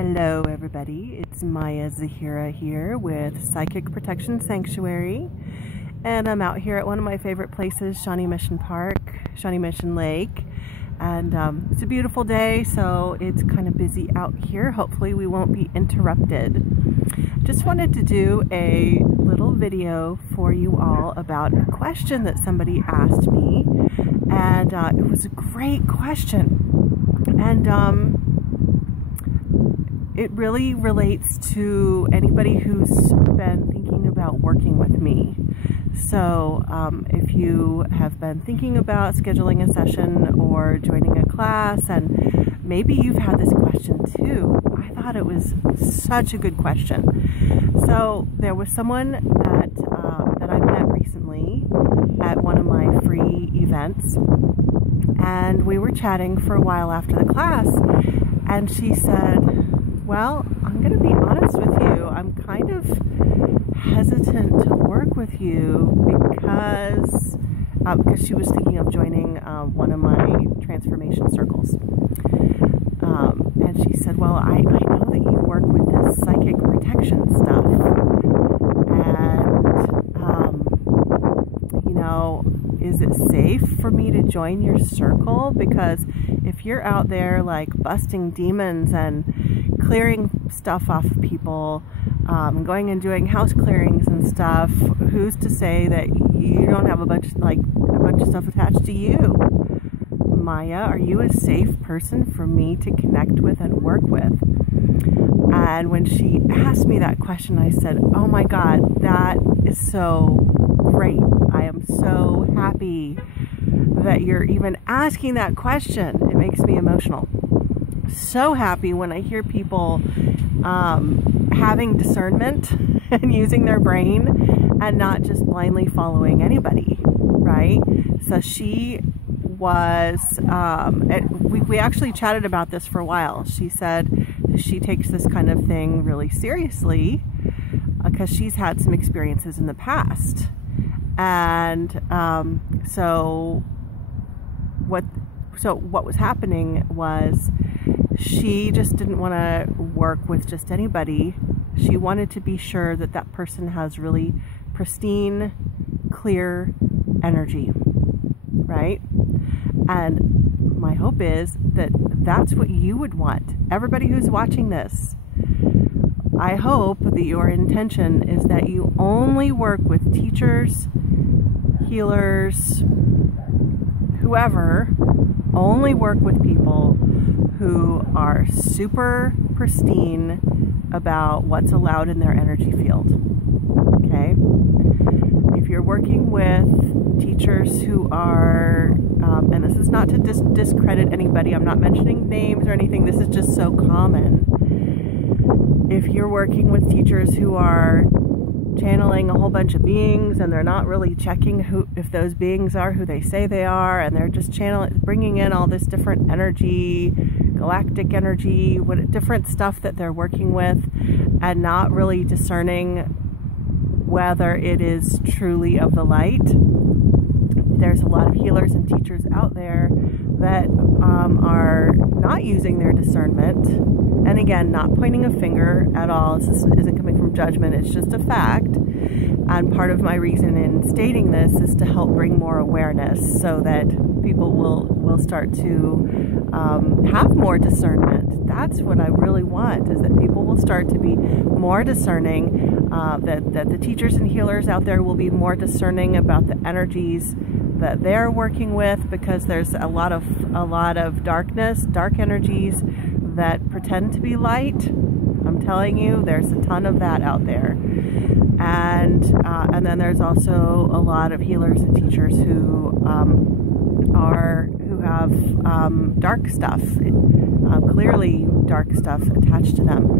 Hello everybody, it's Maya Zahira here with Psychic Protection Sanctuary, and I'm out here at one of my favorite places, Shawnee Mission Park, Shawnee Mission Lake, and it's a beautiful day, so it's kind of busy out here. Hopefully we won't be interrupted. Just wanted to do a little video for you all about a question that somebody asked me, and it was a great question, and it really relates to anybody who's been thinking about working with me. So if you have been thinking about scheduling a session or joining a class, and maybe you've had this question too, I thought it was such a good question. So there was someone that I met recently at one of my free events, and we were chatting for a while after the class, and she said, well, I'm going to be honest with you, I'm kind of hesitant to work with you because she was thinking of joining one of my transformation circles. And she said, well, I know that you work with this psychic protection stuff, and, you know, is it safe for me to join your circle? Because if you're out there like busting demons and clearing stuff off of people, going and doing house clearings and stuff, who's to say that you don't have a bunch of stuff attached to you? Maya, are you a safe person for me to connect with and work with? And when she asked me that question, I said, oh my God, that is so great. I am so happy that you're even asking that question. It makes me emotional. So happy when I hear people having discernment and using their brain and not just blindly following anybody, right? So she was, we actually chatted about this for a while. She said she takes this kind of thing really seriously because she's had some experiences in the past. And so what was happening was she just didn't want to work with just anybody. She wanted to be sure that that person has really pristine, clear energy, right? And my hope is that that's what you would want. Everybody who's watching this, I hope that your intention is that you only work with teachers, healers, whoever, only work with people who are super pristine about what's allowed in their energy field, okay? If you're working with teachers who are, and this is not to discredit anybody, I'm not mentioning names or anything, this is just so common. If you're working with teachers who are channeling a whole bunch of beings and they're not really checking if those beings are who they say they are, and they're just bringing in all this different energy, galactic energy, different stuff that they're working with, and not really discerning whether it is truly of the light. There's a lot of healers and teachers out there that are not using their discernment. And again, not pointing a finger at all. This isn't coming from judgment, it's just a fact. And part of my reason in stating this is to help bring more awareness so that people will start to have more discernment. That's what I really want, is that people will start to be more discerning, that the teachers and healers out there will be more discerning about the energies that they're working with, because there's a lot of darkness, dark energies that pretend to be light. I'm telling you, there's a ton of that out there. And then there's also a lot of healers and teachers who have dark stuff, clearly dark stuff attached to them.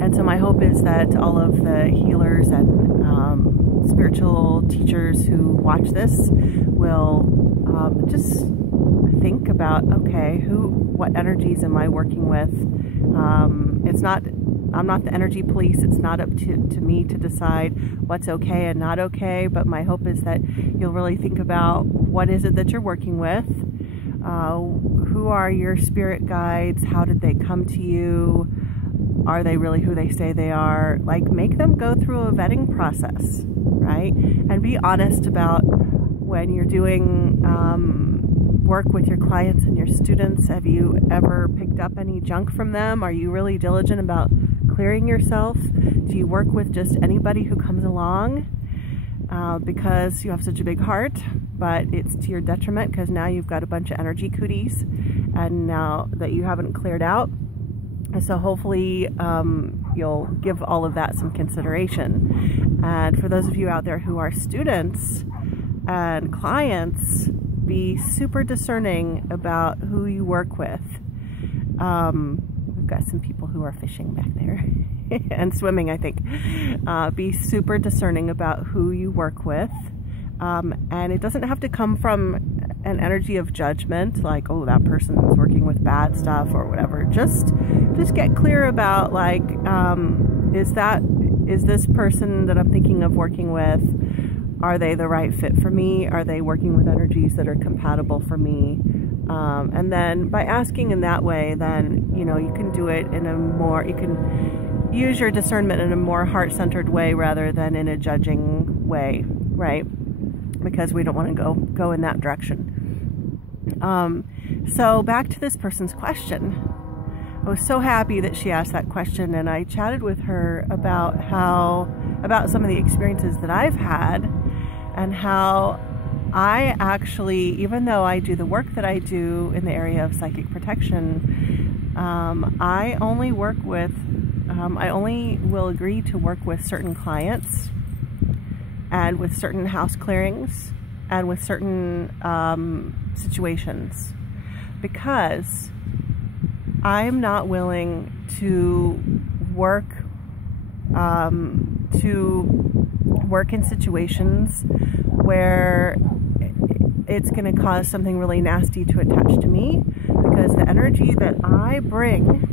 And so my hope is that all of the healers and spiritual teachers who watch this will just think about, okay, what energies am I working with? I'm not the energy police. It's not up to me to decide what's okay and not okay, but my hope is that you'll really think about what is it that you're working with, who who are your spirit guides? How did they come to you? Are they really who they say they are? Like, make them go through a vetting process, right? And be honest about when you're doing work with your clients and your students. Have you ever picked up any junk from them? Are you really diligent about clearing yourself? Do you work with just anybody who comes along because you have such a big heart, but it's to your detriment because now you've got a bunch of energy cooties and now that you haven't cleared out? And so hopefully you'll give all of that some consideration. And for those of you out there who are students and clients, be super discerning about who you work with. We've got some people who are fishing back there and swimming, I think. Be super discerning about who you work with. And it doesn't have to come from an energy of judgment, like, oh, that person's working with bad stuff or whatever. Just get clear about, like, is this person that I'm thinking of working with, are they the right fit for me? Are they working with energies that are compatible for me? And then by asking in that way, then, you know, you can do it in a more, you can use your discernment in a more heart-centered way rather than in a judging way, right? Because we don't want to go in that direction. So back to this person's question. I was so happy that she asked that question, and I chatted with her about some of the experiences that I've had and how I actually, even though I do the work that I do in the area of psychic protection, I only will agree to work with certain clients and with certain house clearings and with certain situations, because I'm not willing to work in situations where it's going to cause something really nasty to attach to me, because the energy that I bring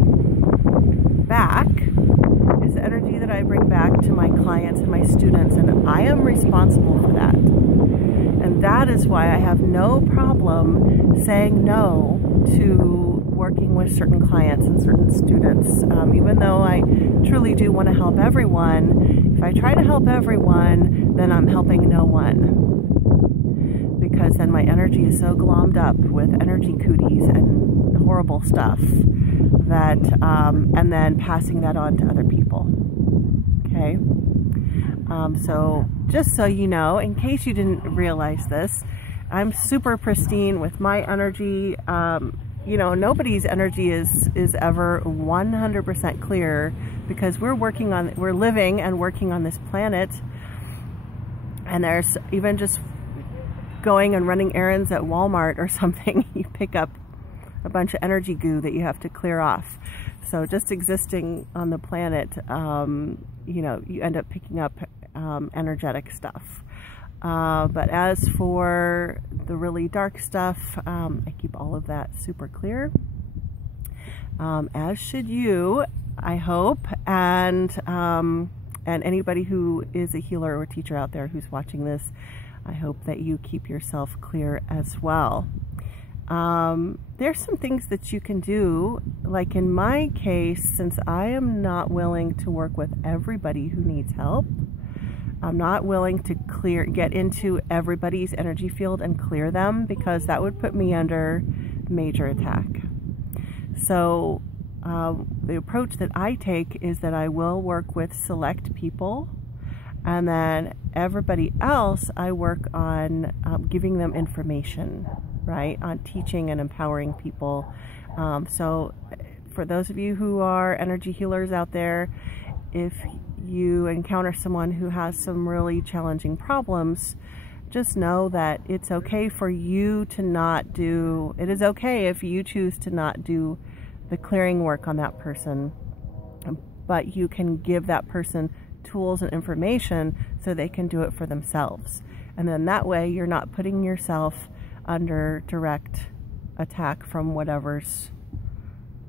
back is the energy that I bring back to my clients and my students, and I am responsible for that. And that is why I have no problem saying no to working with certain clients and certain students. Even though I truly do want to help everyone, if I try to help everyone, then I'm helping no one. Because then my energy is so glommed up with energy cooties and horrible stuff that, and then passing that on to other people. Okay? So just so you know, in case you didn't realize this, I'm super pristine with my energy. You know, nobody's energy is ever 100% clear, because we're living and working on this planet, and there's even just going and running errands at Walmart or something, you pick up a bunch of energy goo that you have to clear off. So just existing on the planet, you know, you end up picking up energetic stuff. But as for the really dark stuff, I keep all of that super clear, as should you, I hope, and anybody who is a healer or teacher out there who's watching this, I hope that you keep yourself clear as well. There's some things that you can do, like in my case, since I am not willing to work with everybody who needs help. I'm not willing to get into everybody's energy field and clear them, because that would put me under major attack. So the approach that I take is that I will work with select people, and then everybody else I work on giving them information, right, on teaching and empowering people. So for those of you who are energy healers out there, if you encounter someone who has some really challenging problems, just know that it's okay for you to not do, it is okay if you choose to not do the clearing work on that person, but you can give that person tools and information so they can do it for themselves. And then that way you're not putting yourself under direct attack from whatever's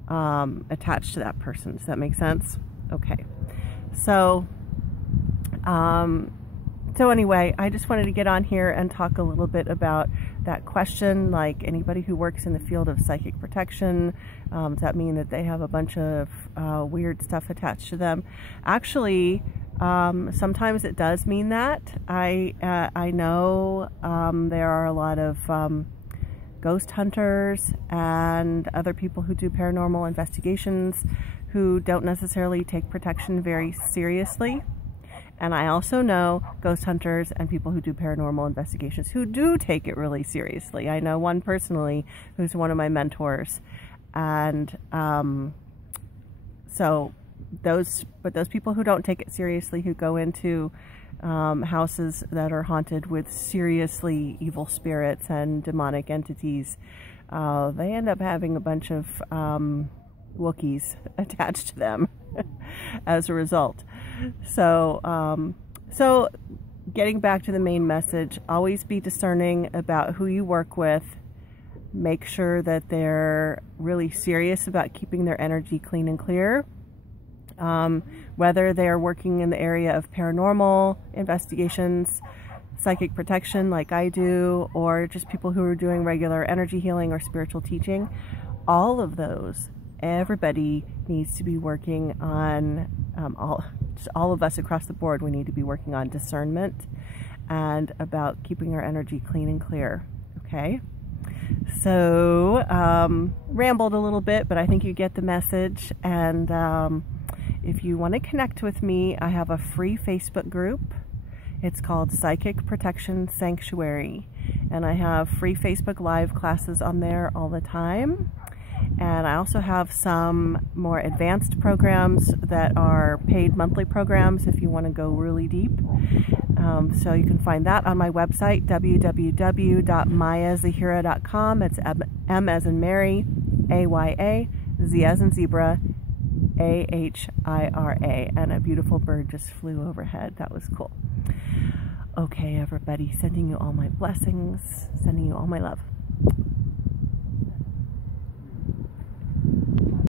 attached to that person. Does that make sense? Okay. So anyway, I just wanted to get on here and talk a little bit about that question, like anybody who works in the field of psychic protection, does that mean that they have a bunch of weird stuff attached to them? Actually, sometimes it does mean that. I know there are a lot of ghost hunters and other people who do paranormal investigations who don't necessarily take protection very seriously. And I also know ghost hunters and people who do paranormal investigations who do take it really seriously. I know one personally who's one of my mentors. And those people who don't take it seriously, who go into houses that are haunted with seriously evil spirits and demonic entities, they end up having a bunch of Wookiees attached to them as a result. So getting back to the main message, always be discerning about who you work with. Make sure that they're really serious about keeping their energy clean and clear. Whether they're working in the area of paranormal investigations, psychic protection like I do, or just people who are doing regular energy healing or spiritual teaching, all of those, everybody needs to be working on, all of us across the board, we need to be working on discernment and about keeping our energy clean and clear, okay? So, rambled a little bit, but I think you get the message. And if you want to connect with me, I have a free Facebook group. It's called Psychic Protection Sanctuary, and I have free Facebook Live classes on there all the time. And I also have some more advanced programs that are paid monthly programs if you want to go really deep. So you can find that on my website, www.mayazahira.com. It's M as in Mary, A-Y-A, Z as in zebra, A-H-I-R-A. And a beautiful bird just flew overhead. That was cool. Okay, everybody, sending you all my blessings, sending you all my love.